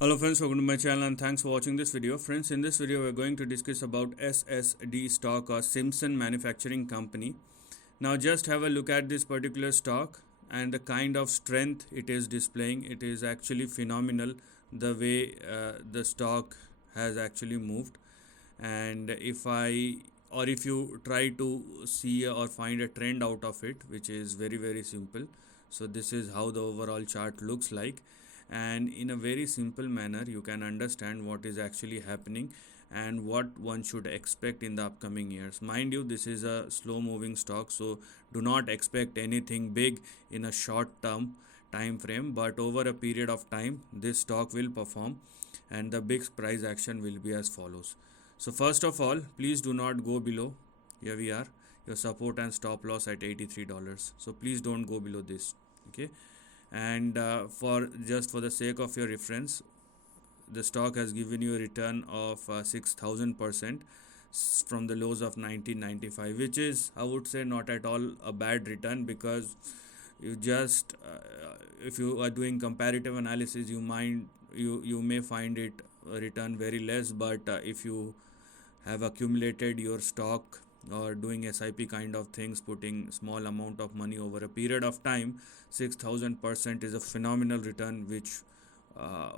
Hello friends, welcome to my channel and thanks for watching this video. Friends, in this video we're going to discuss about SSD stock or Simpson Manufacturing Company. Now just have a look at this particular stock and the kind of strength it is displaying. It is actually phenomenal the way the stock has actually moved. And if you try to see or find a trend out of it, which is very simple. So this is how the overall chart looks like, and in a very simple manner you can understand what is actually happening and what one should expect in the upcoming years. Mind you, this is a slow moving stock, so do not expect anything big in a short term time frame, but over a period of time this stock will perform and the big price action will be as follows. So first of all, please do not go below, here we are, your support and stop loss at $83. So please don't go below this. Okay, and for the sake of your reference, the stock has given you a return of 6,000% from the lows of 1995, which is, I would say, not at all a bad return, because you just if you are doing comparative analysis, you may find it a return very less, but if you have accumulated your stock or doing SIP kind of things, putting small amount of money over a period of time, 6,000% is a phenomenal return which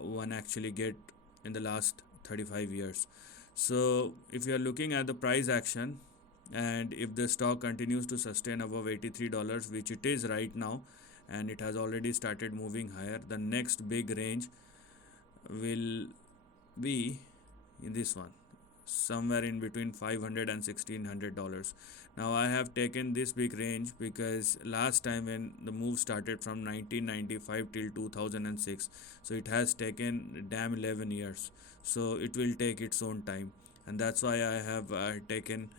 one actually get in the last 35 years. So if you are looking at the price action, and if the stock continues to sustain above $83, which it is right now, and it has already started moving higher, the next big range will be in this one, somewhere in between $500 and $1,600. Now I have taken this big range because last time when the move started from 1995 till 2006, so it has taken damn 11 years, so it will take its own time, and that's why I have taken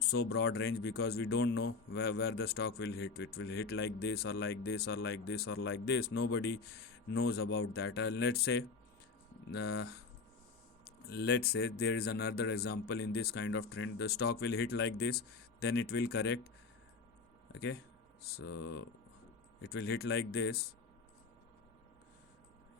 so broad range, because we don't know where the stock will hit. It will hit like this or like this or like this or like this. Nobody knows about that. Uh, let's say there is another example in this kind of trend. The stock will hit like this, then it will correct. Okay, so it will hit like this,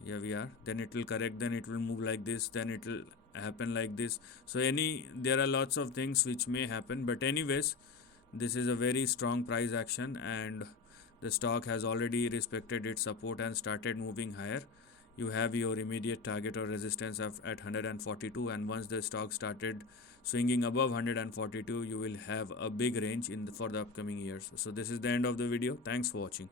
here we are, then it will correct, then it will move like this, then it will happen like this. So there are lots of things which may happen, but anyways, this is a very strong price action, and the stock has already respected its support and started moving higher. You have your immediate target or resistance at 142, and once the stock started swinging above 142, you will have a big range for the upcoming years. So this is the end of the video. Thanks for watching.